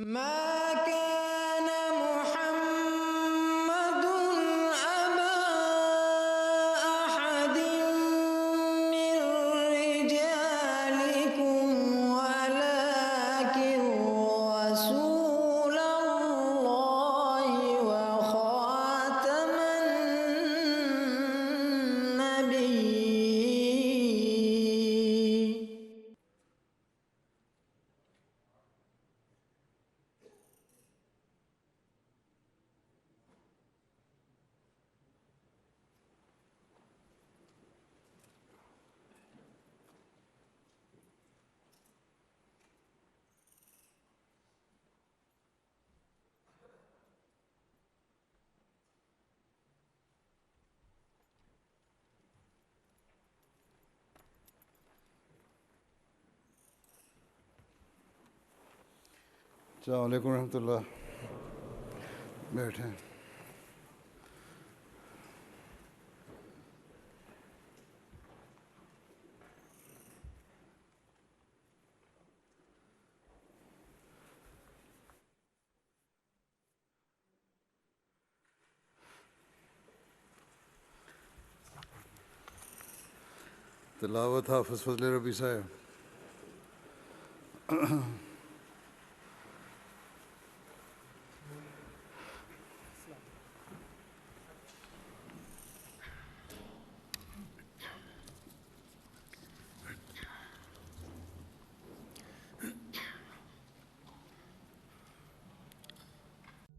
ما كان محمد أبا أحد من رجالكم ولكن رسول الله وخاتم النبيين. السلام علیکم ورحمۃ اللہ. بیٹھیں. تلاوت حافظ فضل ربی صاحب.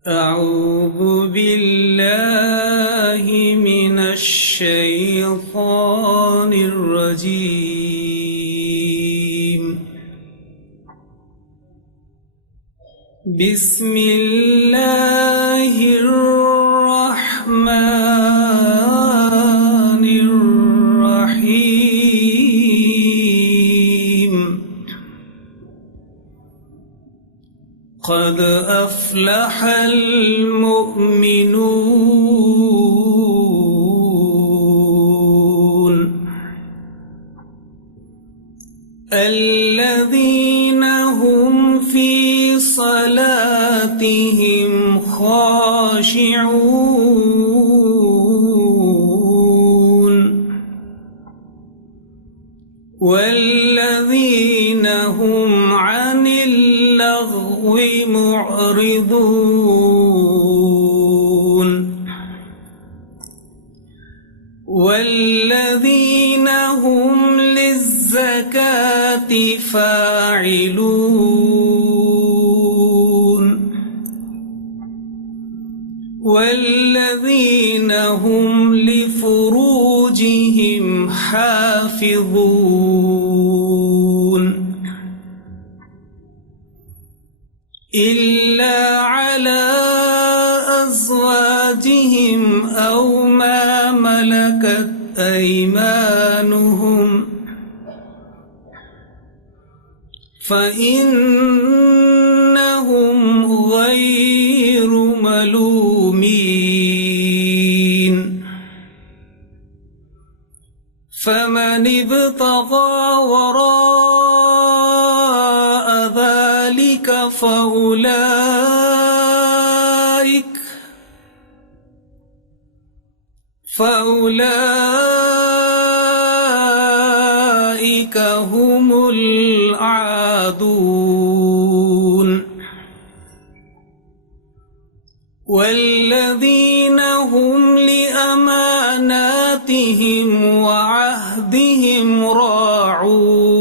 أعوذ بالله من الشيطان الرجيم. بسم الله الرحمن الرحيم. قد أفلح المؤمنون الذين هم في صلاتهم خاشعون والذين هم عن اللغو معرضون والذين هم للزكاة فاعلون والذين هم لفروجهم حافظون إلا على أزواجهم أو ما ملكت أيمانهم فإنهم غير ملومين. فمن ابتغى وراء ذلك فأولئك هم العادون والذين هم لأماناتهم وعهدهم راعون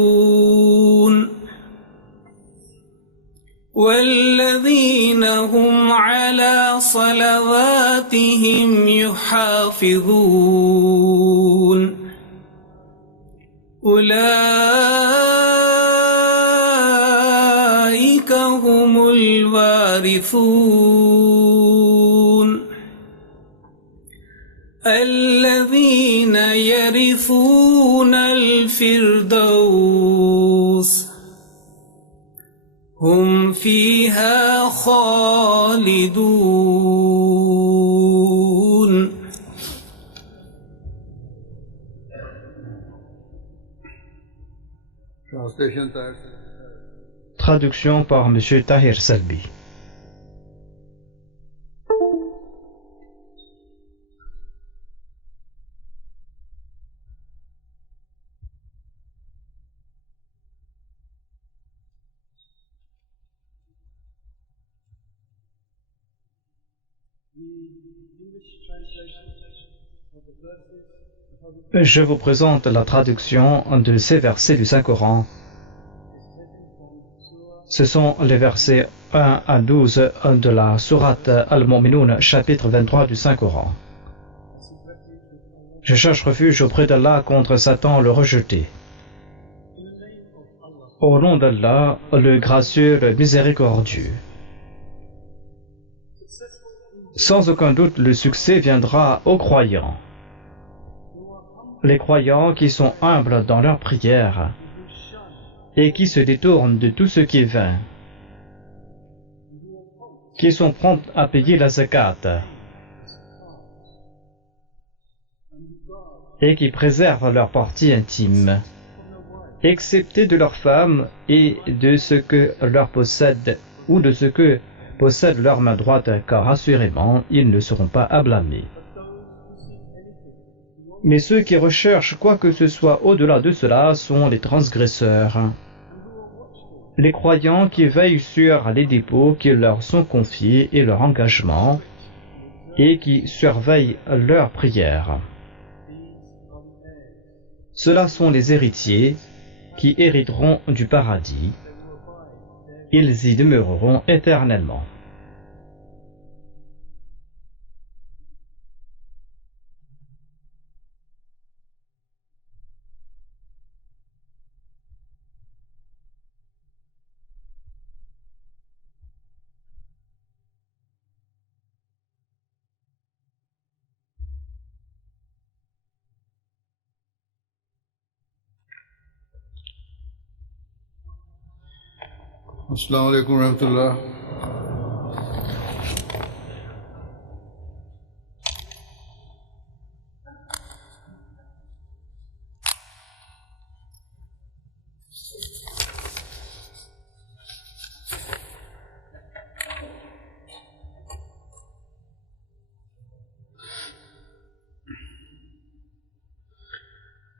والذين هم على صلواتهم يحافظون أولئك هم الوارثون الذين يرثون الفردوس هم فيها خالدون. ٹرانسلیشن طاہر سے. Traduction par M. Tahir Salbi. Je vous présente la traduction de ces versets du Saint-Coran. Ce sont les versets 1 à 12 de la sourate Al-Mu'minun, chapitre 23 du Saint-Coran. Je cherche refuge auprès d'Allah contre Satan le rejeté. Au nom d'Allah, le gracieux, le miséricordieux. Sans aucun doute, le succès viendra aux croyants. Les croyants qui sont humbles dans leur prière et qui se détournent de tout ce qui est vain, qui sont prompts à payer la zakat et qui préservent leur partie intime, excepté de leurs femmes et de ce que leur possède ou de ce que possède leur main droite, car assurément ils ne seront pas à blâmer. Mais ceux qui recherchent quoi que ce soit au-delà de cela sont les transgresseurs, les croyants qui veillent sur les dépôts qui leur sont confiés et leur engagement, et qui surveillent leurs prières. Ceux-là sont les héritiers qui hériteront du paradis. Ils y demeureront éternellement. Assalamu alaikum warahmatullah.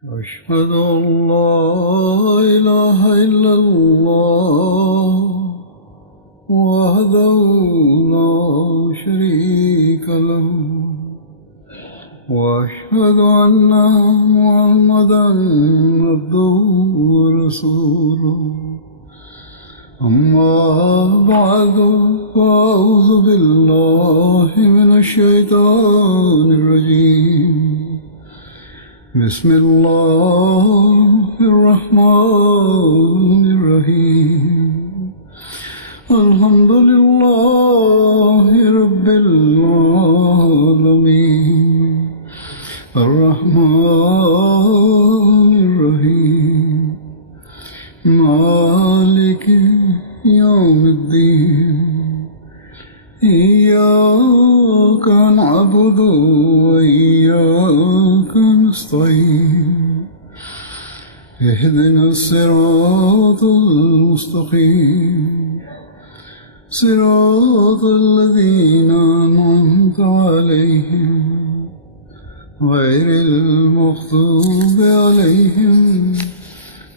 أشهد أن لا إله إلا الله وحده لا شريك له وأشهد أن محمدا عبده ورسوله أما بعد فأعوذ بالله من الشيطان الرجيم بسم الله الرحمن الرحيم الحمد لله رب العالمين الرحمن الرحيم مالك يوم الدين إياك نعبد وإياك نستعين اهدنا الصراط المستقيم صراط الذين أنعمت عليهم غير المغضوب عليهم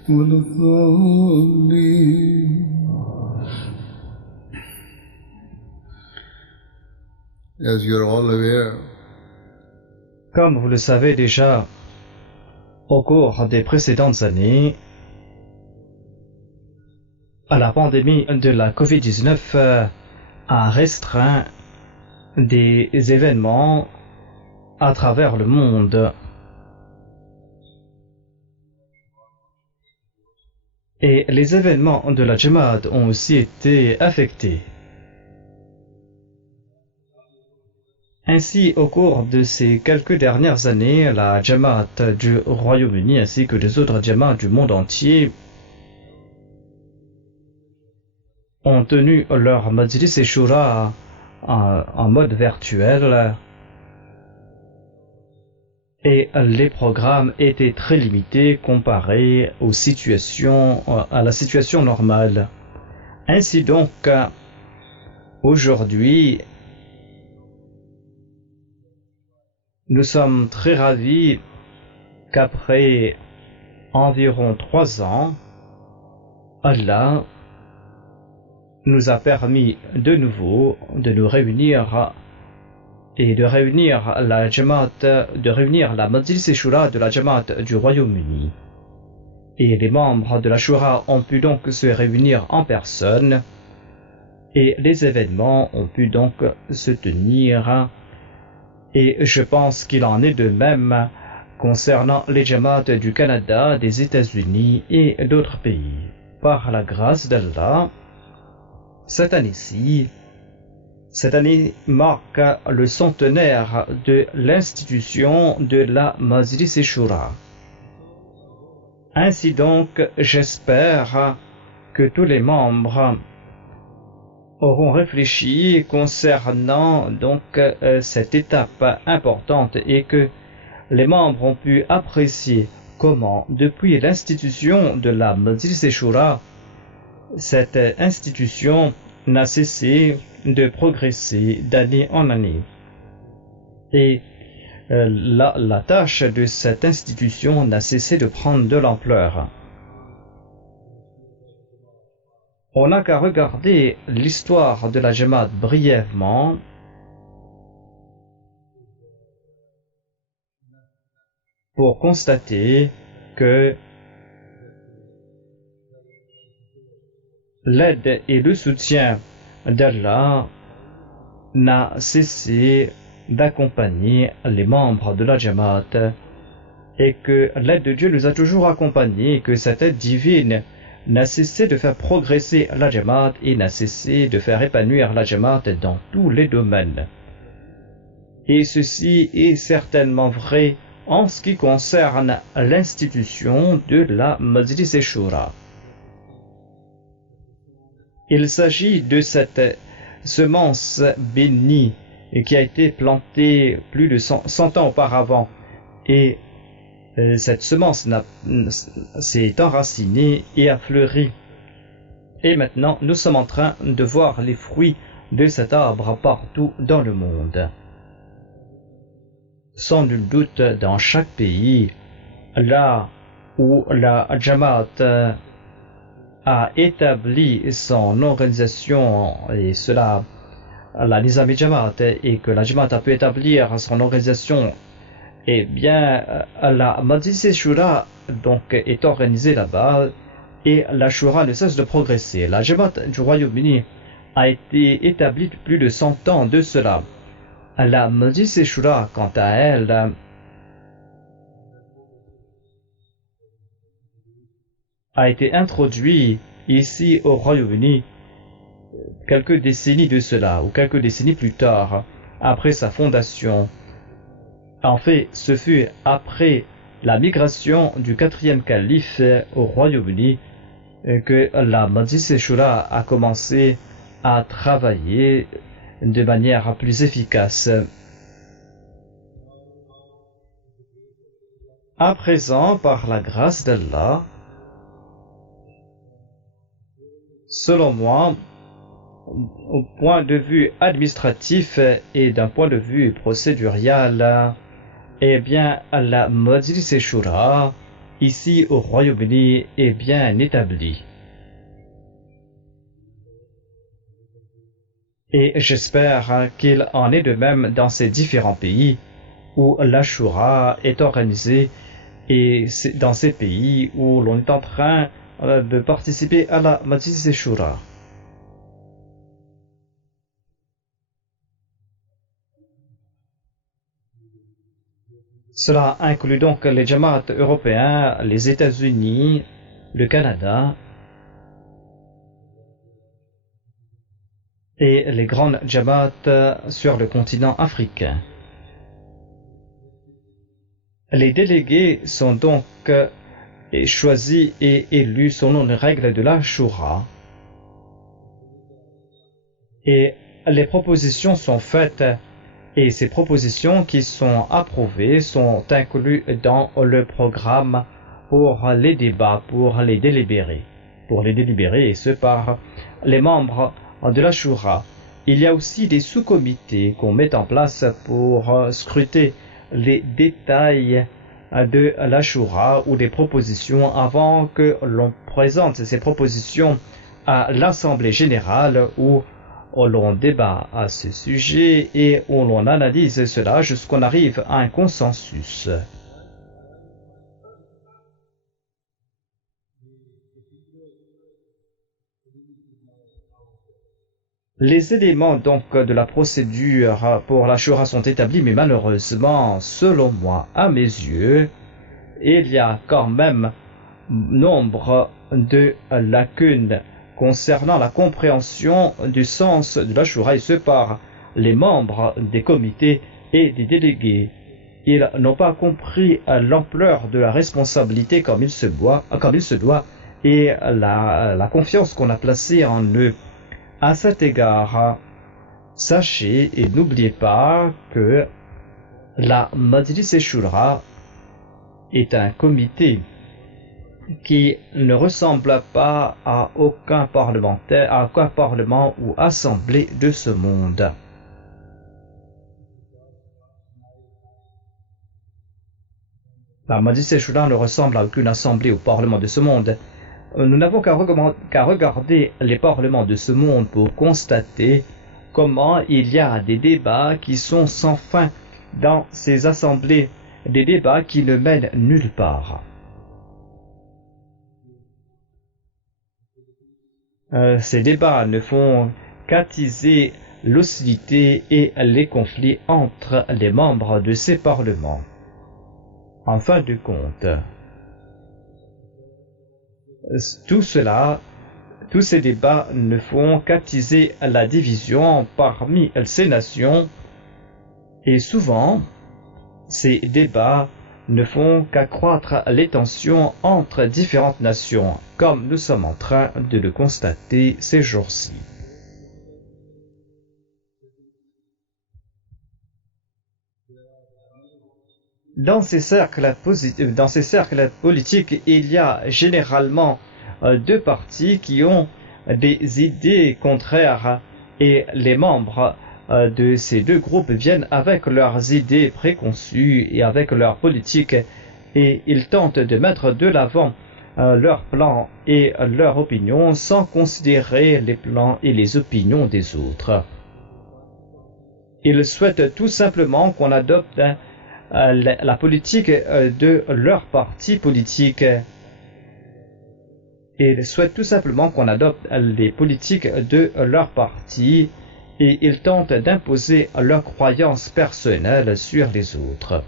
ولا الضالين. As you're all aware, Comme vous le savez déjà, au cours des précédentes années, la pandémie de la COVID-19 a restreint des événements à travers le monde. Et les événements de la Jamaat ont aussi été affectés. Ainsi, au cours de ces quelques dernières années, la Jamaat du Royaume-Uni ainsi que les autres Jamaat du monde entier ont tenu leur Majlis et Shura en mode virtuel et les programmes étaient très limités comparés à la situation normale. Ainsi donc, aujourd'hui, nous sommes très ravis qu'après environ 3 ans, Allah nous a permis de nouveau de nous réunir et de réunir la Jamaat, de réunir la Majlis Shura de la Jamaat du Royaume-Uni. Et les membres de la Shura ont pu donc se réunir en personne et les événements ont pu donc se tenir. Et je pense qu'il en est de même concernant les Jamaat du Canada, des États-Unis et d'autres pays. Par la grâce d'Allah, cette année-ci, cette année marque le centenaire de l'institution de la Majlis Shura. Ainsi donc, j'espère que tous les membres auront réfléchi concernant donc cette étape importante et que les membres ont pu apprécier comment, depuis l'institution de la Majlis Shura, cette institution n'a cessé de progresser d'année en année. Et la tâche de cette institution n'a cessé de prendre de l'ampleur. On n'a qu'à regarder l'histoire de la Jamaat brièvement pour constater que l'aide et le soutien d'Allah n'a cessé d'accompagner les membres de la Jamaat et que l'aide de Dieu nous a toujours accompagnés et que cette aide divine n'a cessé de faire progresser la Jamaat et n'a cessé de faire épanouir la Jamaat dans tous les domaines. Et ceci est certainement vrai en ce qui concerne l'institution de la Majlis Shura. Il s'agit de cette semence bénie qui a été plantée plus de 100 ans auparavant et cette semence s'est enracinée et a fleuri. Et maintenant, nous sommes en train de voir les fruits de cet arbre partout dans le monde. Sans nul doute, dans chaque pays, là où la Jamaat a établi son organisation, et cela, la Nizami Jamaat, et que la Jamaat a pu établir son organisation, eh bien, la Majlis Shura donc est organisée là-bas, et la Shura ne cesse de progresser. La Jamaat du Royaume-Uni a été établie depuis plus de 100 ans de cela. La Majlis Shura, quant à elle, a été introduit ici au Royaume-Uni quelques décennies de cela, ou quelques décennies plus tard, après sa fondation. En fait, ce fut après la migration du 4e calife au Royaume-Uni que la Majlis Shura a commencé à travailler de manière plus efficace. À présent, par la grâce d'Allah, selon moi, au point de vue administratif et d'un point de vue procédurial, eh bien, la Majlis Shura, ici au Royaume-Uni, est bien établie. Et j'espère qu'il en est de même dans ces différents pays où la Shura est organisée et dans ces pays où l'on est en train de participer à la Majlis Shura. Cela inclut donc les Jamaat européens, les États-Unis, le Canada et les grandes Jamaat sur le continent africain. Les délégués sont donc choisis et élus selon les règles de la Shura. Et les propositions sont faites et ces propositions qui sont approuvées sont incluses dans le programme pour les débats, pour les délibérés. pour les délibérer, et ce par les membres de la Shura. Il y a aussi des sous-comités qu'on met en place pour scruter les détails de la Shura ou des propositions avant que l'on présente ces propositions à l'Assemblée générale où l'on débat à ce sujet et où l'on analyse cela jusqu'on arrive à un consensus. Les éléments donc de la procédure pour la Shura sont établis, mais malheureusement, selon moi, à mes yeux, il y a quand même nombre de lacunes concernant la compréhension du sens de la Shura, et ce par les membres des comités et des délégués. Ils n'ont pas compris l'ampleur de la responsabilité comme il se doit et la confiance qu'on a placée en eux. À cet égard, sachez et n'oubliez pas que la Majlis Shura est un comité qui ne ressemble pas à aucun parlementaire, à aucun parlement ou assemblée de ce monde. La Majlis Shura ne ressemble à aucune assemblée ou parlement de ce monde. Nous n'avons qu'à regarder les parlements de ce monde pour constater comment il y a des débats qui sont sans fin dans ces assemblées, des débats qui ne mènent nulle part. Ces débats ne font qu'attiser l'hostilité et les conflits entre les membres de ces parlements. En fin de compte, tous ces débats ne font qu'attiser la division parmi ces nations et souvent ces débats ne font qu'accroître les tensions entre différentes nations, comme nous sommes en train de le constater ces jours-ci. Dans ces cercles politiques, il y a généralement deux partis qui ont des idées contraires et les membres de ces deux groupes viennent avec leurs idées préconçues et avec leur politique et ils tentent de mettre de l'avant leurs plans et leurs opinions sans considérer les plans et les opinions des autres. Ils souhaitent tout simplement qu'on adopte la politique de leur parti politique. Ils souhaitent tout simplement qu'on adopte les politiques de leur parti et ils tentent d'imposer leurs croyances personnelles sur les autres.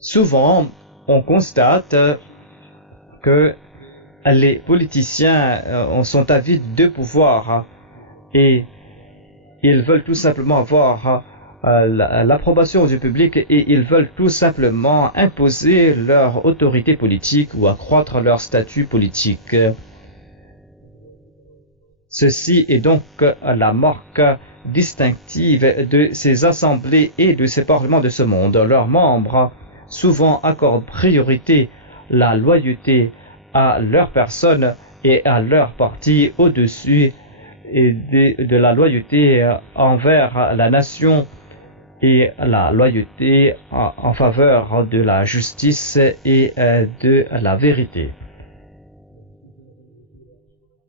Souvent, on constate que les politiciens sont avides de pouvoir et ils veulent tout simplement avoir l'approbation du public et ils veulent tout simplement imposer leur autorité politique ou accroître leur statut politique. Ceci est donc la marque distinctive de ces assemblées et de ces parlements de ce monde. Leurs membres souvent accordent priorité la loyauté à leur personne et à leur parti au-dessus de la loyauté envers la nation et la loyauté en faveur de la justice et de la vérité.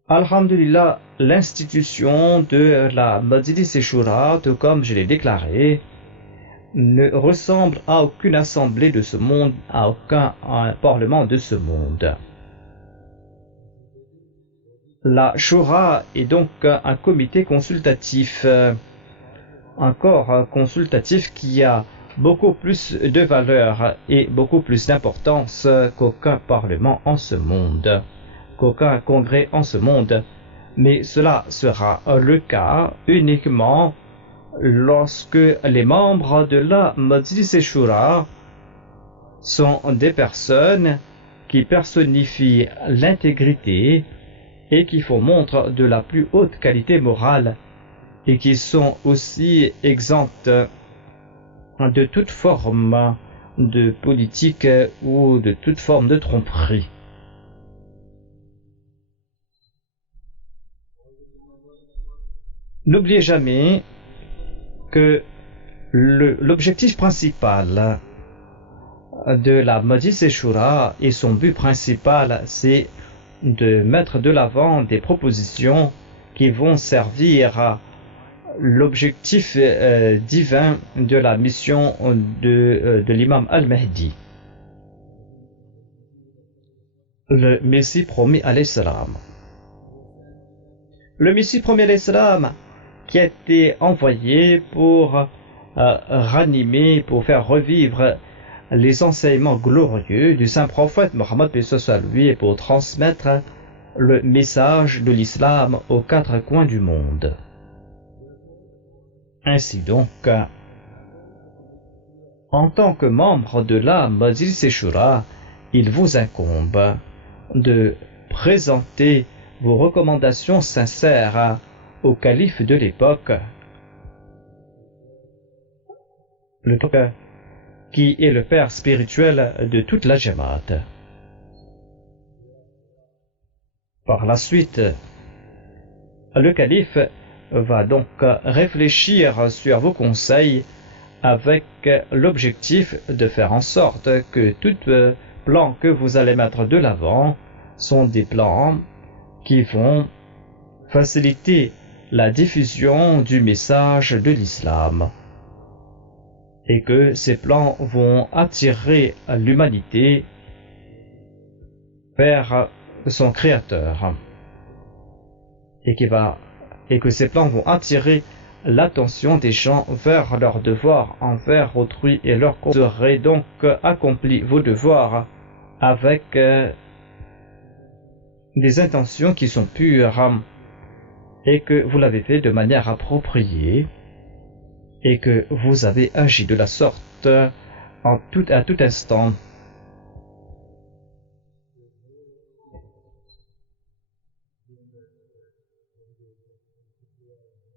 Alhamdulillah, l'institution de la Majlis Shura, tout comme je l'ai déclaré, ne ressemble à aucune assemblée de ce monde, à aucun parlement de ce monde. La Shura est donc un comité consultatif, un corps consultatif qui a beaucoup plus de valeur et beaucoup plus d'importance qu'aucun parlement en ce monde, qu'aucun congrès en ce monde. Mais cela sera le cas uniquement lorsque les membres de la Majlis Shura sont des personnes qui personnifient l'intégrité et qui font montre de la plus haute qualité morale et qui sont aussi exemptes de toute forme de politique ou de toute forme de tromperie. N'oubliez jamais que l'objectif principal de la Majlis Shura et son but principal, c'est de mettre de l'avant des propositions qui vont servir à l'objectif divin de la mission de l'imam Al-Mahdi, le Messie promis alayhi salam. Le Messie promis alayhi salam qui a été envoyé pour ranimer, pour faire revivre les enseignements glorieux du saint prophète Mohammed lui et pour transmettre le message de l'islam aux quatre coins du monde. Ainsi donc, en tant que membre de la Majlis Shura, il vous incombe de présenter vos recommandations sincères au calife de l'époque, le qui est le père spirituel de toute la Jamaat. Par la suite, le calife va donc réfléchir sur vos conseils avec l'objectif de faire en sorte que tout plan que vous allez mettre de l'avant sont des plans qui vont faciliter la diffusion du message de l'islam et que ces plans vont attirer l'humanité vers son créateur et que ces plans vont attirer l'attention des gens vers leurs devoirs envers autrui et leur cause. Vous aurez donc accompli vos devoirs avec des intentions qui sont pures et que vous l'avez fait de manière appropriée et que vous avez agi de la sorte à tout instant.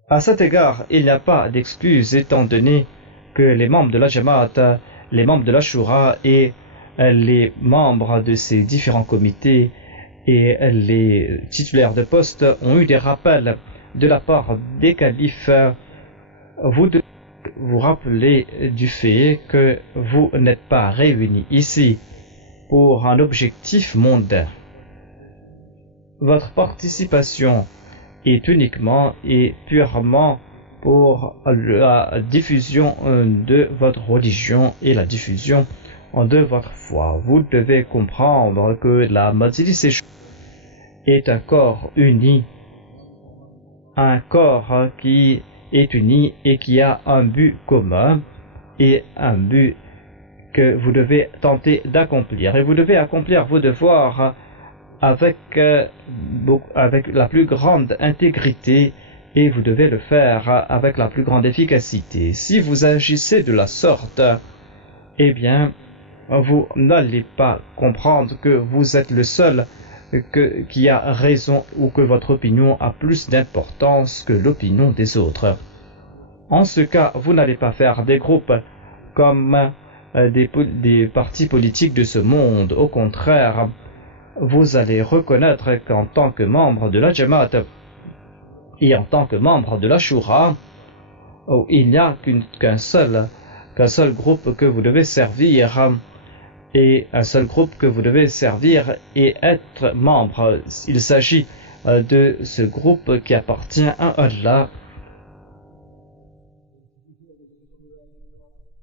À cet égard, il n'y a pas d'excuse étant donné que les membres de la Jamaat, les membres de la Shura et les membres de ces différents comités et les titulaires de poste ont eu des rappels de la part des califes. Vous devez vous rappeler du fait que vous n'êtes pas réunis ici pour un objectif mondain. Votre participation est uniquement et purement pour la diffusion de votre religion et la diffusion de votre foi. Vous devez comprendre que la Majlis est un corps uni, un corps qui est uni et qui a un but commun et un but que vous devez tenter d'accomplir. Et vous devez accomplir vos devoirs avec la plus grande intégrité et vous devez le faire avec la plus grande efficacité. Si vous agissez de la sorte, eh bien, vous n'allez pas comprendre que vous êtes le seul qui a raison ou que votre opinion a plus d'importance que l'opinion des autres. En ce cas, vous n'allez pas faire des groupes comme des partis politiques de ce monde. Au contraire, vous allez reconnaître qu'en tant que membre de la Jamaat et en tant que membre de la Shura, il n'y a qu'un seul groupe que vous devez servir et un seul groupe que vous devez servir et être membre. Il s'agit de ce groupe qui appartient à Allah.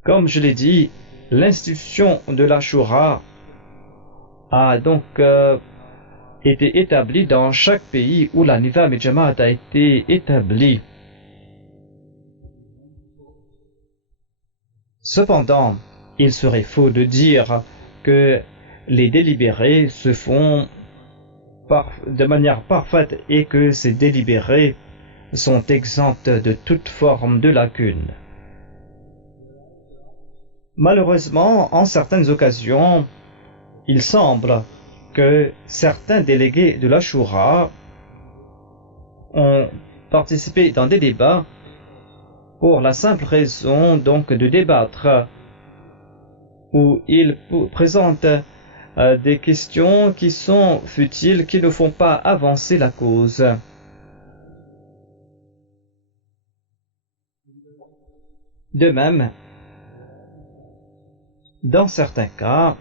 Comme je l'ai dit, l'institution de la Shura a donc été établie dans chaque pays où la Nizam et Jamaat a été établie. Cependant, il serait faux de dire que les délibérés se font de manière parfaite et que ces délibérés sont exempts de toute forme de lacune. Malheureusement, en certaines occasions, il semble que certains délégués de la Shura ont participé dans des débats pour la simple raison donc de débattre, où ils présentent des questions qui sont futiles, qui ne font pas avancer la cause. De même, dans certains cas,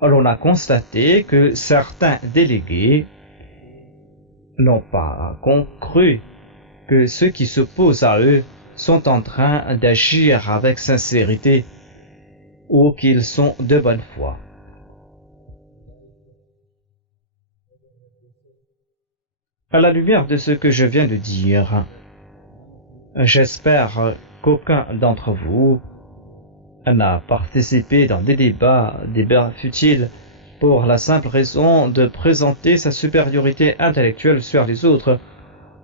l'on a constaté que certains délégués n'ont pas cru que ceux qui s'opposent à eux sont en train d'agir avec sincérité ou qu'ils sont de bonne foi. À la lumière de ce que je viens de dire, j'espère qu'aucun d'entre vous n'a participé dans des débats futiles pour la simple raison de présenter sa supériorité intellectuelle sur les autres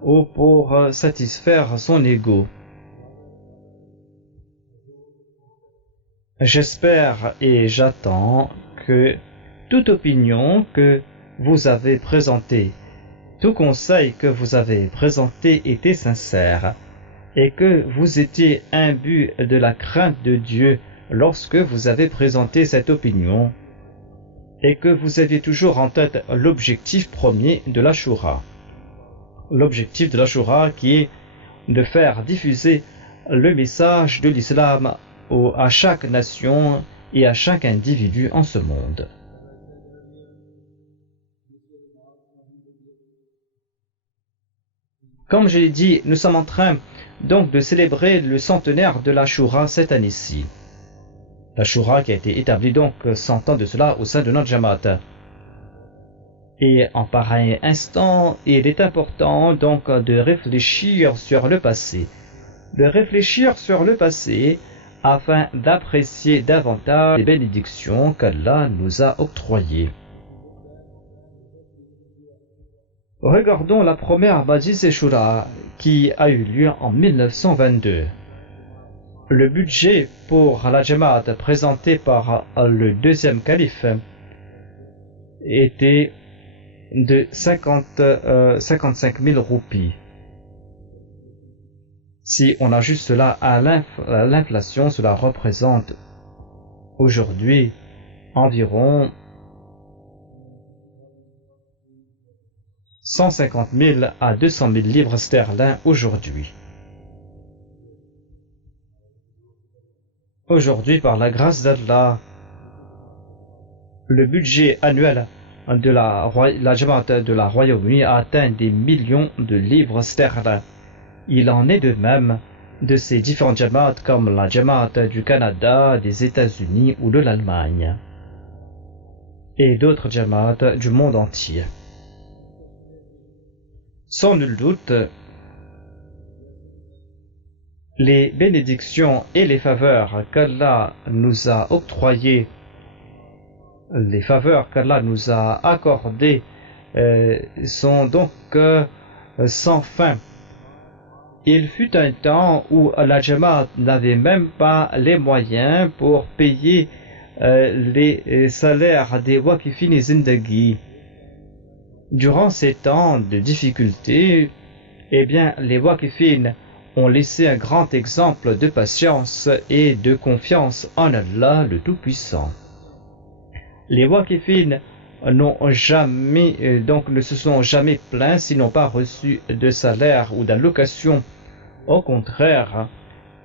ou pour satisfaire son ego. J'espère et j'attends que toute opinion que vous avez présentée, tout conseil que vous avez présenté était sincère et que vous étiez imbu de la crainte de Dieu lorsque vous avez présenté cette opinion et que vous aviez toujours en tête l'objectif premier de l'Ashura. L'objectif de l'Ashura qui est de faire diffuser le message de l'islam à chaque nation et à chaque individu en ce monde. Comme je l'ai dit, nous sommes en train donc de célébrer le centenaire de l'Ashura cette année-ci. L'Ashura qui a été établie donc 100 ans de cela au sein de notre Jamaat. Et en pareil instant, il est important donc de réfléchir sur le passé. De réfléchir sur le passé afin d'apprécier davantage les bénédictions qu'Allah nous a octroyées. Regardons la première Majlis Shura qui a eu lieu en 1922. Le budget pour la Jamaat présenté par le deuxième calife était de 55 000 roupies. Si on ajuste cela à l'inflation, cela représente aujourd'hui environ 150 000 à 200 000 livres sterling aujourd'hui. Aujourd'hui, par la grâce d'Allah, le budget annuel de la Jamaat de la Royaume-Uni a atteint des millions de livres sterling. Il en est de même de ces différentes Jamaat comme la Jamaat du Canada, des États-Unis ou de l'Allemagne et d'autres Jamaat du monde entier. Sans nul doute, les bénédictions et les faveurs qu'Allah nous a octroyées, les faveurs qu'Allah nous a accordées sont donc sans fin. Il fut un temps où la Jamaat n'avait même pas les moyens pour payer les salaires des Waqifin et Zindagi. Durant ces temps de difficulté, les Waqifin ont laissé un grand exemple de patience et de confiance en Allah le Tout-Puissant. Les Waqifin ne se sont jamais plaints s'ils n'ont pas reçu de salaire ou d'allocation. Au contraire,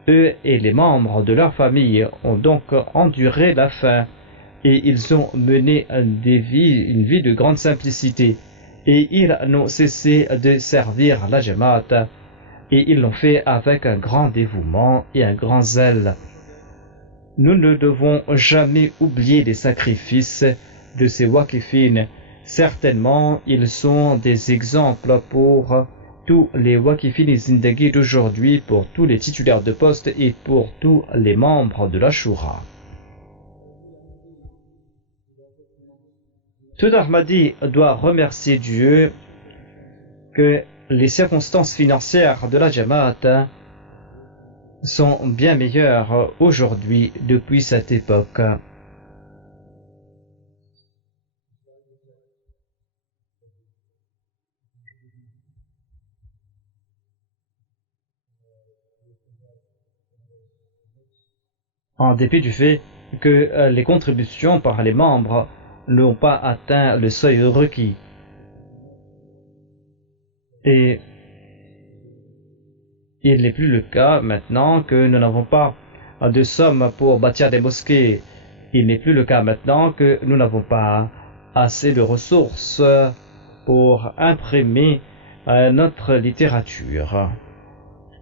eux et les membres de leur famille ont donc enduré la faim et ils ont mené une vie de grande simplicité et ils n'ont cessé de servir la Jamaat et ils l'ont fait avec un grand dévouement et un grand zèle. Nous ne devons jamais oublier les sacrifices de ces Waqifin. Certainement, ils sont des exemples pour tous les Waqifin et Zindagi d'aujourd'hui, pour tous les titulaires de poste et pour tous les membres de l'Ashura. Tout Ahmadi doit remercier Dieu que les circonstances financières de la Jamaat sont bien meilleures aujourd'hui depuis cette époque. En dépit du fait que les contributions par les membres n'ont pas atteint le seuil requis. Et Il n'est plus le cas maintenant que nous n'avons pas de sommes pour bâtir des mosquées. Il n'est plus le cas maintenant que nous n'avons pas assez de ressources pour imprimer notre littérature.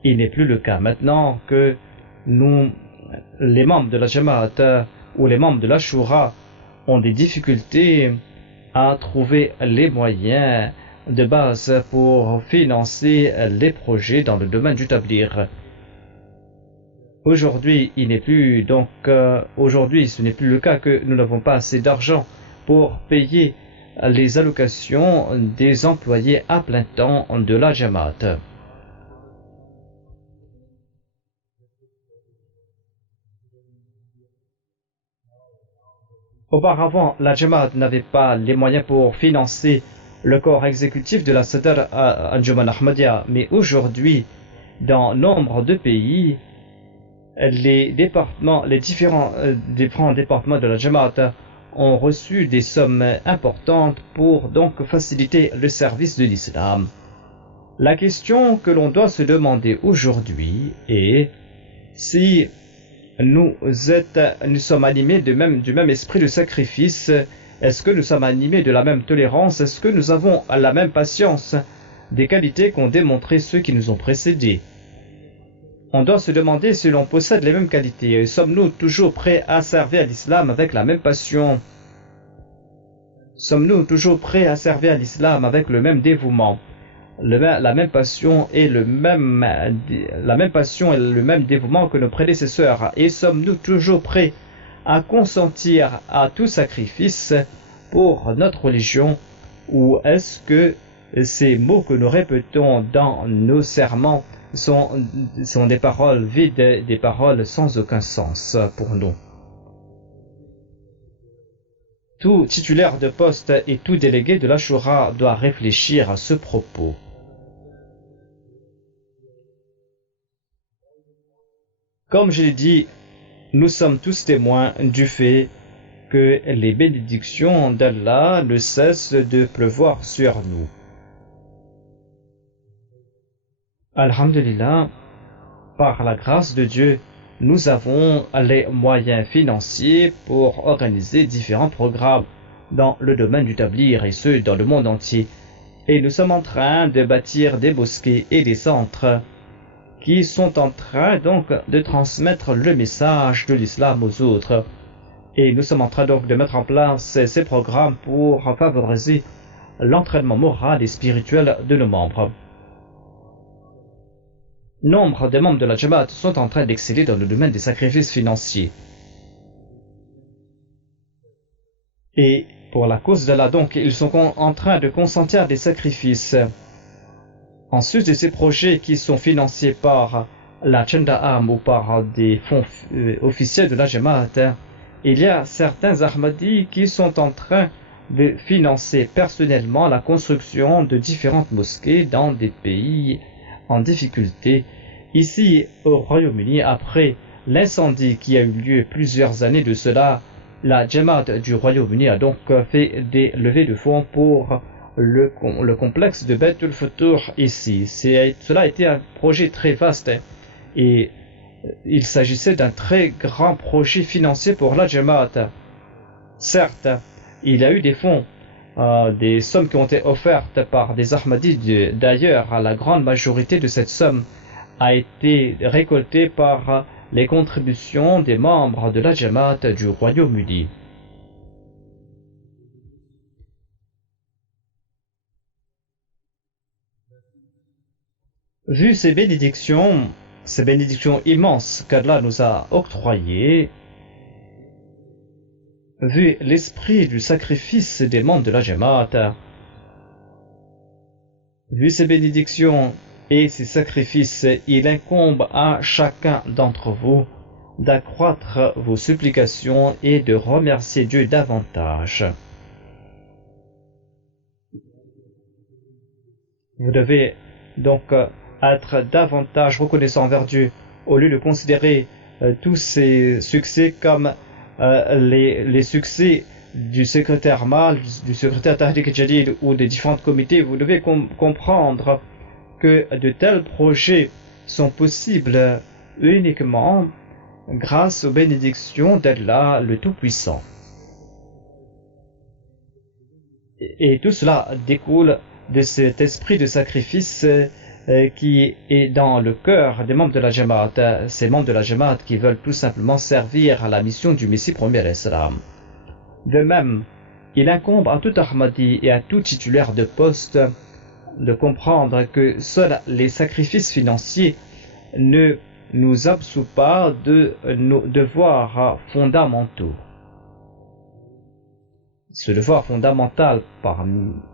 Il n'est plus le cas maintenant que nous, les membres de la Jamaat ou les membres de la Shura, ont des difficultés à trouver les moyens de base pour financer les projets dans le domaine du tablir. Aujourd'hui, aujourd'hui, ce n'est plus le cas que nous n'avons pas assez d'argent pour payer les allocations des employés à plein temps de la Jamaat. Auparavant, la Jamaat n'avait pas les moyens pour financer le corps exécutif de la Sadr Anjuman Ahmadiyya, mais aujourd'hui, dans nombre de pays, les différents départements de la Jamaat ont reçu des sommes importantes pour donc faciliter le service de l'islam. La question que l'on doit se demander aujourd'hui est si nous sommes animés du même esprit de sacrifice. Est-ce que nous sommes animés de la même tolérance? Est-ce que nous avons la même patience? Des qualités qu'ont démontré ceux qui nous ont précédés. On doit se demander si l'on possède les mêmes qualités. Sommes-nous toujours prêts à servir l'islam avec la même passion? Sommes-nous toujours prêts à servir l'islam avec le même dévouement? La même passion et le même dévouement que nos prédécesseurs? Et sommes-nous toujours prêts à consentir à tout sacrifice pour notre religion? Ou est-ce que ces mots que nous répétons dans nos serments sont des paroles vides, des paroles sans aucun sens pour nous? Tout titulaire de poste et tout délégué de la Shura doit réfléchir à ce propos. Comme je l'ai dit, nous sommes tous témoins du fait que les bénédictions d'Allah ne cessent de pleuvoir sur nous. Alhamdulillah, par la grâce de Dieu, nous avons les moyens financiers pour organiser différents programmes dans le domaine du tablir et ce dans le monde entier. Et nous sommes en train de bâtir des mosquées et des centres qui sont en train donc de transmettre le message de l'islam aux autres. Et nous sommes en train donc de mettre en place ces programmes pour favoriser l'entraînement moral et spirituel de nos membres. Nombre des membres de la Jamaat sont en train d'exceller dans le domaine des sacrifices financiers. Et pour la cause d'Allah, donc, ils sont en train de consentir des sacrifices. En sus de ces projets qui sont financés par la Chanda'am ou par des fonds officiels de la Jamaat, il y a certains Ahmadis qui sont en train de financer personnellement la construction de différentes mosquées dans des pays en difficulté. Ici, au Royaume-Uni, après l'incendie qui a eu lieu plusieurs années de cela, la Jamaat du Royaume-Uni a donc fait des levées de fonds pour le complexe de Beit el-Futur ici. Cela a été un projet très vaste et il s'agissait d'un très grand projet financier pour la Jamaat. Certes, il y a eu des fonds, des sommes qui ont été offertes par des Ahmadis. D'ailleurs, la grande majorité de cette somme a été récoltée par les contributions des membres de la Jamaat du Royaume-Uni. Vu ces bénédictions immenses qu'Allah nous a octroyées, vu l'esprit du sacrifice des membres de la Jamaat, vu ces bénédictions et ces sacrifices, il incombe à chacun d'entre vous d'accroître vos supplications et de remercier Dieu davantage. Vous devez donc être davantage reconnaissant envers Dieu au lieu de considérer tous ces succès comme les succès du secrétaire Mal, du secrétaire Tahrik Jalil ou des différents comités. Vous devez comprendre que de tels projets sont possibles uniquement grâce aux bénédictions d'Allah le Tout-Puissant. Et tout cela découle de cet esprit de sacrifice qui est dans le cœur des membres de la Jamaat, ces membres de la Jamaat qui veulent tout simplement servir à la mission du Messie premier al-Islam. De même, il incombe à tout Ahmadi et à tout titulaire de poste de comprendre que seuls les sacrifices financiers ne nous absouent pas de nos devoirs fondamentaux. Ce devoir fondamental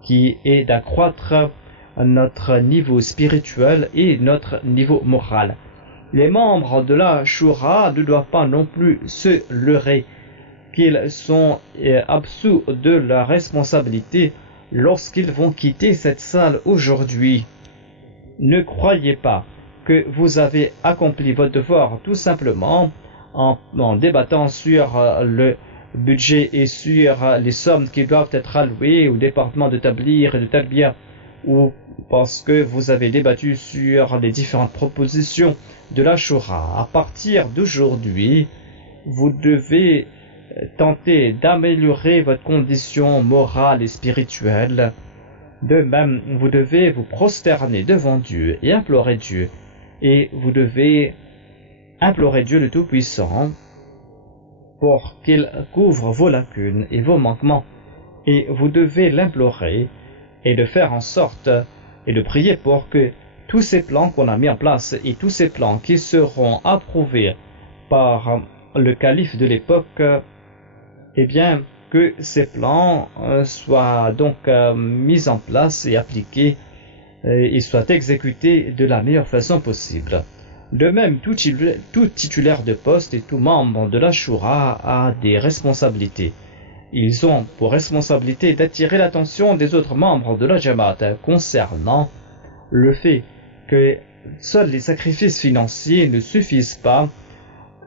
qui est d'accroître notre niveau spirituel et notre niveau moral. Les membres de la Shura ne doivent pas non plus se leurrer qu'ils sont absous de leur responsabilité lorsqu'ils vont quitter cette salle aujourd'hui. Ne croyez pas que vous avez accompli votre devoir tout simplement en débattant sur le budget et sur les sommes qui doivent être allouées au département de Tablir et de Talbiya, ou parce que vous avez débattu sur les différentes propositions de la Shura. À partir d'aujourd'hui, vous devez tenter d'améliorer votre condition morale et spirituelle. De même, vous devez vous prosterner devant Dieu et implorer Dieu. Et vous devez implorer Dieu le Tout-Puissant pour qu'il couvre vos lacunes et vos manquements. Et vous devez l'implorer et de faire en sorte et de prier pour que tous ces plans qu'on a mis en place et tous ces plans qui seront approuvés par le calife de l'époque, eh bien, que ces plans soient donc mis en place et appliqués et soient exécutés de la meilleure façon possible. De même, tout titulaire de poste et tout membre de la Shura a des responsabilités. Ils ont pour responsabilité d'attirer l'attention des autres membres de la Jamaat concernant le fait que seuls les sacrifices financiers ne suffisent pas,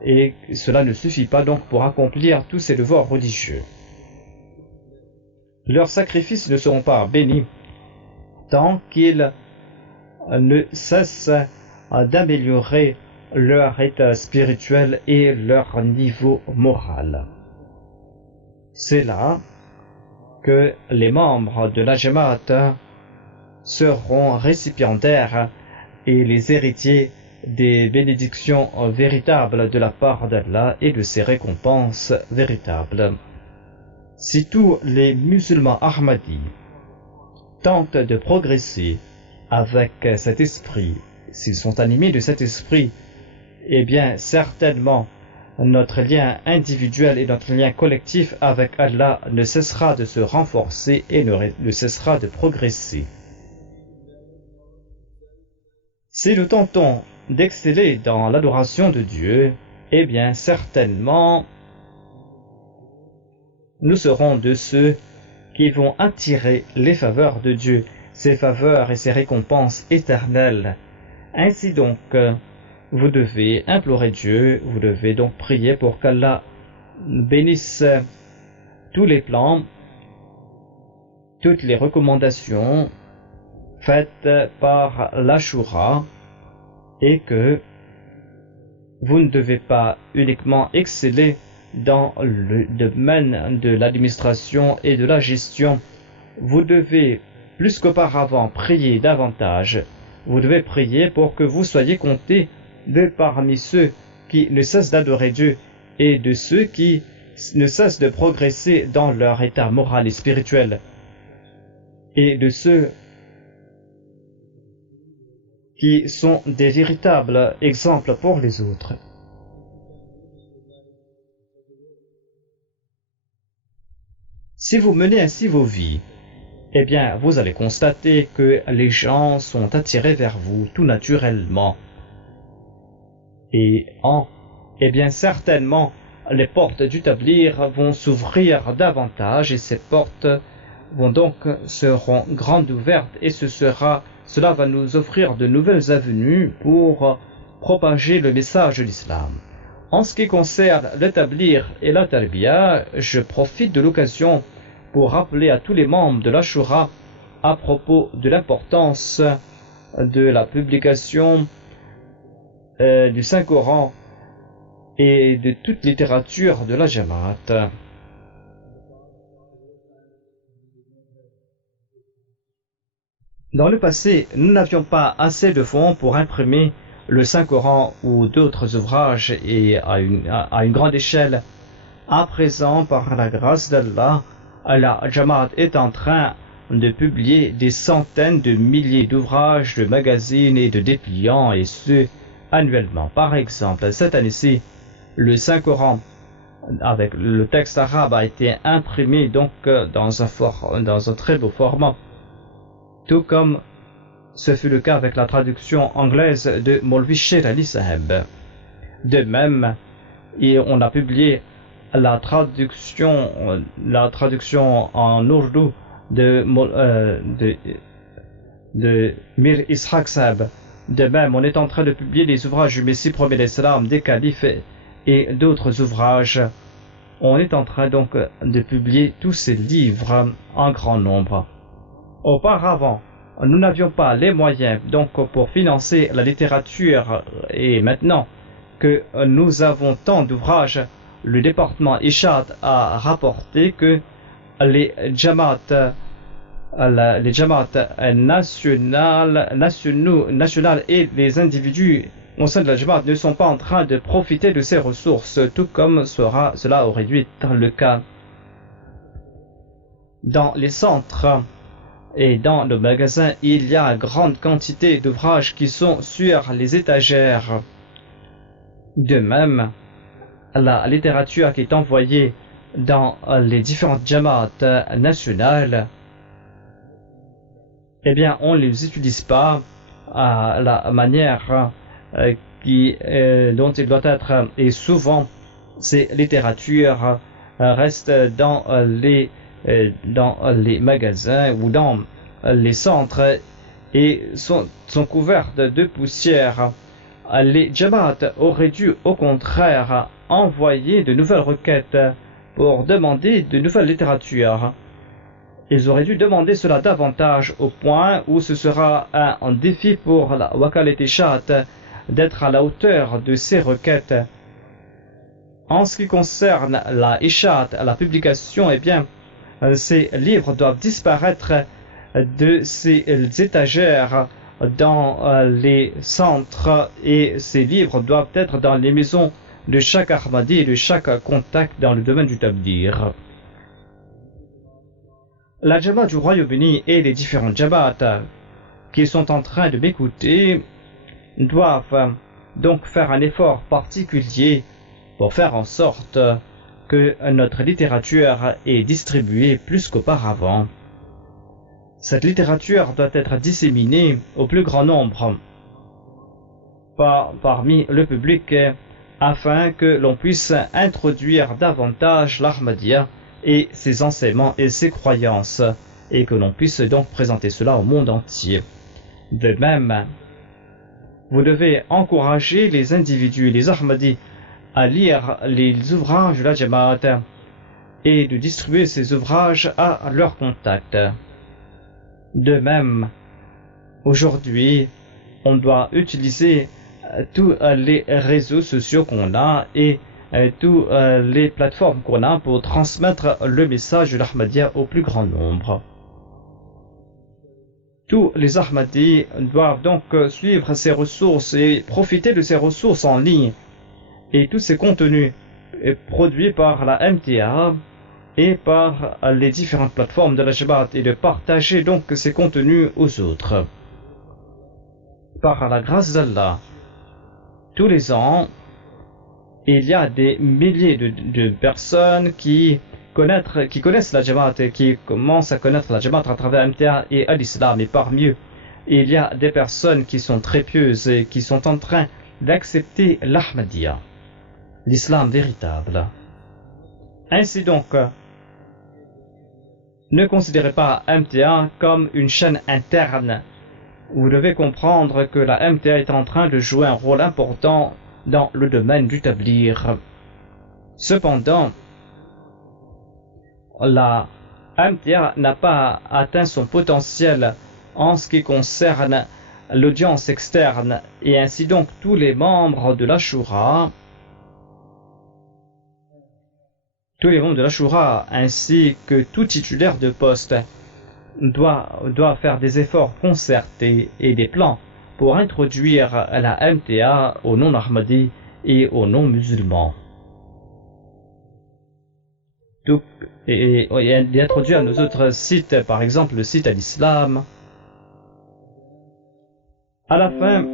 et cela ne suffit pas donc pour accomplir tous ces devoirs religieux. Leurs sacrifices ne seront pas bénis tant qu'ils ne cessent d'améliorer leur état spirituel et leur niveau moral. C'est là que les membres de la Jamaat seront récipiendaires et les héritiers des bénédictions véritables de la part d'Allah et de ses récompenses véritables. Si tous les musulmans ahmadis tentent de progresser avec cet esprit, s'ils sont animés de cet esprit, eh bien certainement notre lien individuel et notre lien collectif avec Allah ne cessera de se renforcer et ne cessera de progresser. Si nous tentons d'exceller dans l'adoration de Dieu, eh bien certainement nous serons de ceux qui vont attirer les faveurs de Dieu, ses faveurs et ses récompenses éternelles. Ainsi donc, vous devez implorer Dieu, vous devez donc prier pour qu'Allah bénisse tous les plans, toutes les recommandations faites par la Shura, et que vous ne devez pas uniquement exceller dans le domaine de l'administration et de la gestion. Vous devez plus qu'auparavant prier davantage. Vous devez prier pour que vous soyez comptés de parmi ceux qui ne cessent d'adorer Dieu et de ceux qui ne cessent de progresser dans leur état moral et spirituel, et de ceux qui sont des véritables exemples pour les autres. Si vous menez ainsi vos vies, eh bien, vous allez constater que les gens sont attirés vers vous tout naturellement. Et eh bien, certainement, les portes du tablir vont s'ouvrir davantage et ces portes seront grandes ouvertes et cela va nous offrir de nouvelles avenues pour propager le message de l'islam. En ce qui concerne le tablir et la talbiya, je profite de l'occasion pour rappeler à tous les membres de la Shura à propos de l'importance de la publication du Saint-Coran et de toute littérature de la Jamaat. Dans le passé, nous n'avions pas assez de fonds pour imprimer le Saint-Coran ou d'autres ouvrages et à une grande échelle. À présent, par la grâce d'Allah, la Jamaat est en train de publier des centaines de milliers d'ouvrages, de magazines et de dépliants, et ce, annuellement. Par exemple, cette année-ci, le Saint-Coran avec le texte arabe a été imprimé donc dans un très beau format, tout comme ce fut le cas avec la traduction anglaise de Maulvi Sher Ali Saheb. De même, on a publié la traduction en ourdou de Mir Ishaq Saheb. De même, on est en train de publier les ouvrages du Messie premier d'Islam, des califes et d'autres ouvrages. On est en train donc de publier tous ces livres en grand nombre. Auparavant, nous n'avions pas les moyens donc pour financer la littérature, et maintenant que nous avons tant d'ouvrages, le département Ishad a rapporté que les Jamaat nationales et les individus au sein de la Jamaat ne sont pas en train de profiter de ces ressources, tout comme cela aurait dû être le cas. Dans les centres et dans nos magasins, il y a une grande quantité d'ouvrages qui sont sur les étagères. De même, la littérature qui est envoyée dans les différentes Jamaat nationales, eh bien, on ne les utilise pas à la manière dont il doit être, et souvent ces littératures restent dans les magasins ou dans les centres et sont couvertes de poussière. Les Jamaat auraient dû au contraire envoyer de nouvelles requêtes pour demander de nouvelles littératures. Ils auraient dû demander cela davantage, au point où ce sera un défi pour la Wakalat Ishad d'être à la hauteur de ces requêtes. En ce qui concerne la Ishad, la publication, eh bien, ces livres doivent disparaître de ces étagères dans les centres, et ces livres doivent être dans les maisons de chaque Ahmadi et de chaque contact dans le domaine du Tabdir. La Jamaat du Royaume-Uni et les différentes Jamaat qui sont en train de m'écouter doivent donc faire un effort particulier pour faire en sorte que notre littérature est distribuée plus qu'auparavant. Cette littérature doit être disséminée au plus grand nombre parmi le public afin que l'on puisse introduire davantage l'Ahmadiyya et ses enseignements et ses croyances, et que l'on puisse donc présenter cela au monde entier. De même, vous devez encourager les individus, les Ahmadis, à lire les ouvrages de la Jamaat et de distribuer ces ouvrages à leurs contacts. De même, aujourd'hui, on doit utiliser tous les réseaux sociaux qu'on a et toutes les plateformes qu'on a pour transmettre le message de l'Ahmadiyya au plus grand nombre. Tous les Ahmadis doivent donc suivre ces ressources et profiter de ces ressources en ligne, et tous ces contenus produits par la MTA et par les différentes plateformes de la Jamaat, et de partager donc ces contenus aux autres. Par la grâce d'Allah, tous les ans, il y a des milliers de personnes qui connaissent la Jamaat et qui commencent à connaître la Jamaat à travers MTA et à l'Islam. Et parmi eux, il y a des personnes qui sont très pieuses et qui sont en train d'accepter l'Ahmadiyya, l'Islam véritable. Ainsi donc, ne considérez pas MTA comme une chaîne interne. Vous devez comprendre que la MTA est en train de jouer un rôle important dans le domaine du tablir. Cependant, la MTA n'a pas atteint son potentiel en ce qui concerne l'audience externe, et ainsi donc tous les membres de l'Ashura, ainsi que tout titulaire de poste doit faire des efforts concertés et des plans pour introduire la MTA aux non-Ahmadis et aux non-musulmans. Et d'introduire nos autres sites, par exemple le site à l'islam. À la fin,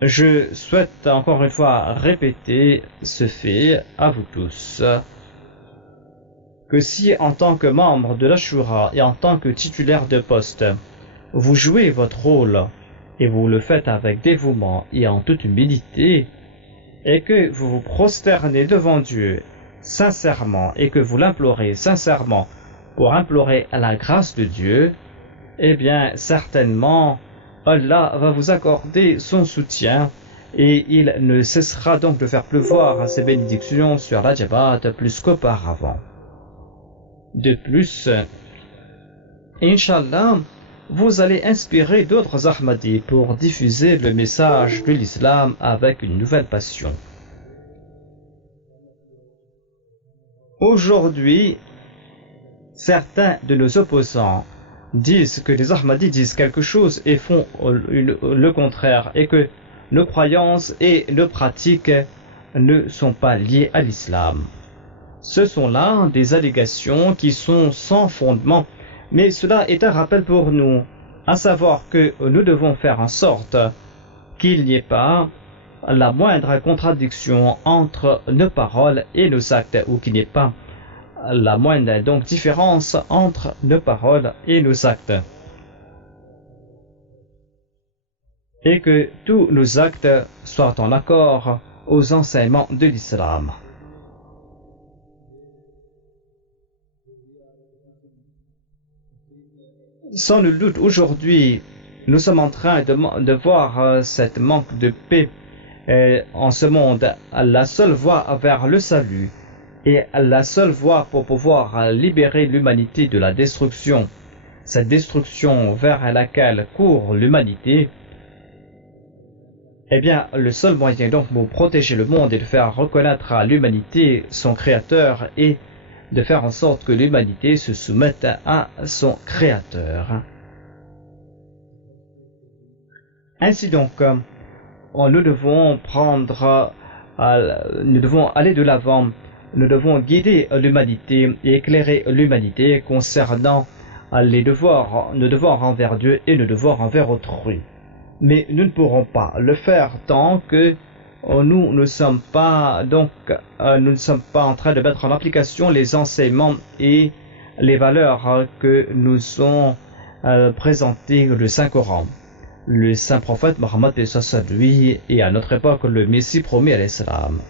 je souhaite encore une fois répéter ce fait à vous tous, que si en tant que membre de l'Ashura et en tant que titulaire de poste, vous jouez votre rôle et vous le faites avec dévouement et en toute humilité, et que vous vous prosternez devant Dieu sincèrement et que vous l'implorez sincèrement pour implorer la grâce de Dieu, eh bien certainement Allah va vous accorder son soutien et il ne cessera donc de faire pleuvoir ses bénédictions sur la Jamaat plus qu'auparavant. De plus, Inch'Allah, vous allez inspirer d'autres Ahmadis pour diffuser le message de l'islam avec une nouvelle passion. Aujourd'hui, certains de nos opposants disent que les Ahmadis disent quelque chose et font le contraire, et que nos croyances et nos pratiques ne sont pas liées à l'islam. Ce sont là des allégations qui sont sans fondement, mais cela est un rappel pour nous, à savoir que nous devons faire en sorte qu'il n'y ait pas la moindre contradiction entre nos paroles et nos actes, ou qu'il n'y ait pas la moindre donc différence entre nos paroles et nos actes, et que tous nos actes soient en accord aux enseignements de l'islam. Sans nul doute, aujourd'hui, nous sommes en train de voir cette manque de paix en ce monde. La seule voie vers le salut et la seule voie pour pouvoir libérer l'humanité de la destruction, cette destruction vers laquelle court l'humanité, eh bien, le seul moyen donc pour protéger le monde et de faire reconnaître à l'humanité son créateur est de faire en sorte que l'humanité se soumette à son créateur. Ainsi donc, nous devons aller de l'avant, nous devons guider l'humanité et éclairer l'humanité concernant nos devoirs envers Dieu et nos devoirs envers autrui. Mais nous ne pourrons pas le faire tant que nous ne sommes pas en train de mettre en application les enseignements et les valeurs que nous ont présentés le Saint-Coran, le Saint-Prophète Mohammed lui et à notre époque le Messie promis à l'Islam.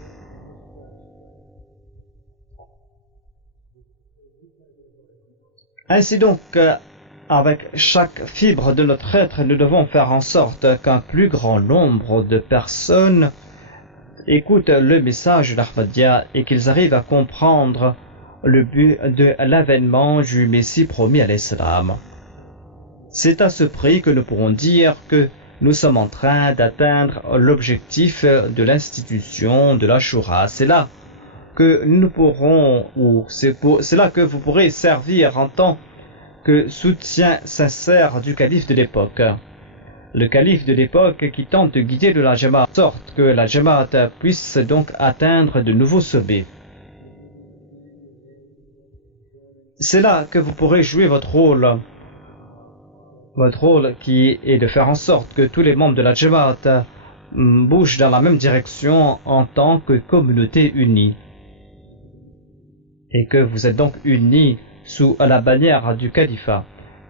Ainsi donc, avec chaque fibre de notre être, nous devons faire en sorte qu'un plus grand nombre de personnes écoutent le message d'Ahmadiyya et qu'ils arrivent à comprendre le but de l'avènement du Messie promis à l'Islam. C'est à ce prix que nous pourrons dire que nous sommes en train d'atteindre l'objectif de l'institution de l'Ashura. C'est là que nous pourrons, c'est là que vous pourrez servir en tant que soutien sincère du calife de l'époque. Le calife de l'époque qui tente de guider de la Jamaat, de sorte que la Jamaat puisse donc atteindre de nouveaux sommets. C'est là que vous pourrez jouer votre rôle qui est de faire en sorte que tous les membres de la Jamaat bougent dans la même direction en tant que communauté unie. Et que vous êtes donc unis sous la bannière du califat.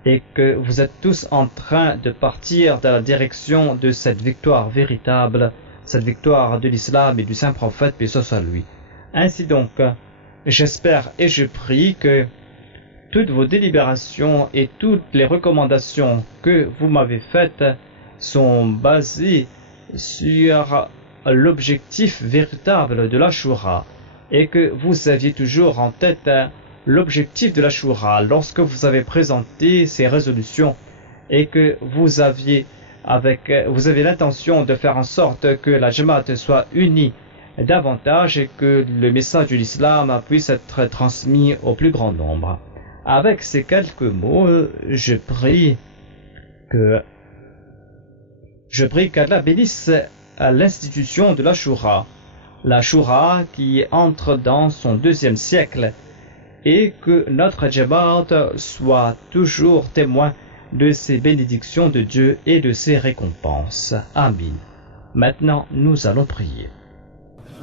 Et que vous êtes tous en train de partir dans la direction de cette victoire véritable, cette victoire de l'islam et du saint prophète, paix soit lui. Ainsi donc, j'espère et je prie que toutes vos délibérations et toutes les recommandations que vous m'avez faites sont basées sur l'objectif véritable de l'Ashura et que vous aviez toujours en tête l'objectif de l'Ashura lorsque vous avez présenté ces résolutions et que vous aviez vous avez l'intention de faire en sorte que la Jamaat soit unie davantage et que le message de l'islam puisse être transmis au plus grand nombre. Avec ces quelques mots, je prie qu'Allah bénisse l'institution de la Shura qui entre dans son 2e siècle, et que notre Jamaat soit toujours témoin de ses bénédictions de Dieu et de ses récompenses. Amin. Maintenant, nous allons prier.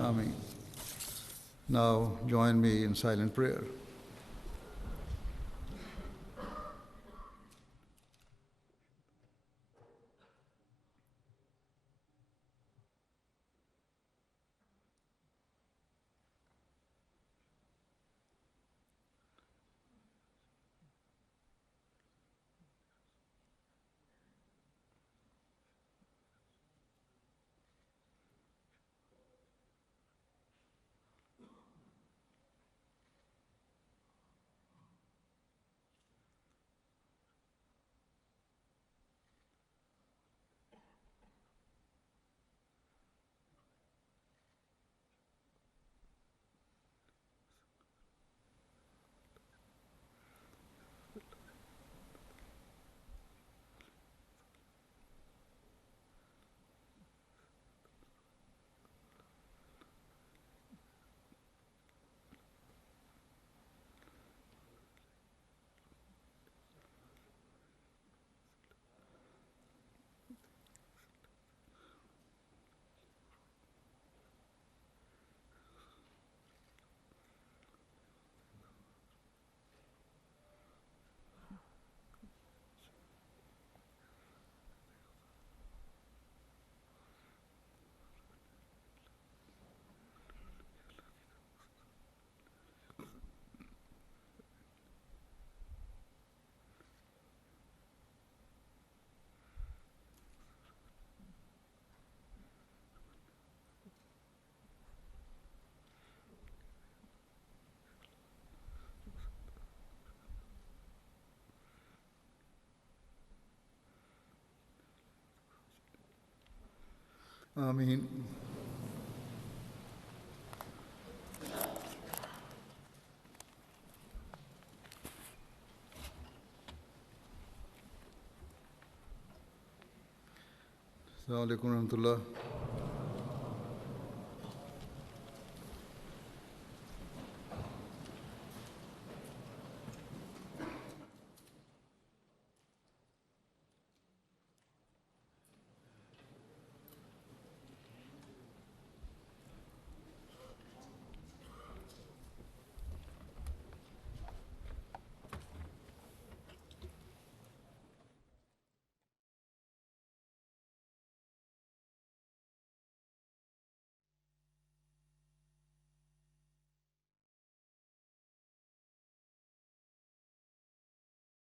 Amen. Now join me in silent prayer. Amen. Assalamu alaikum warahmatullah.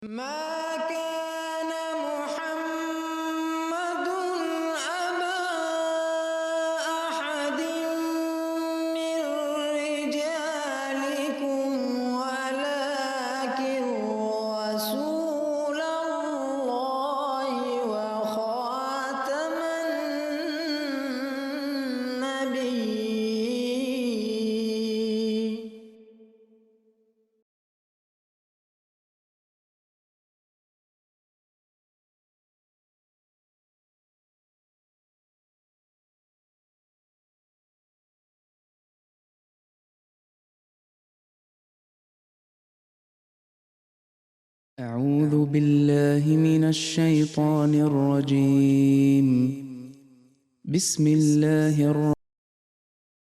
ما كان محمد أبا أحد من رجالكم ولكن رسول الله وخاتم النبيين. أعوذ بالله من الشيطان الرجيم. بسم الله الرحمن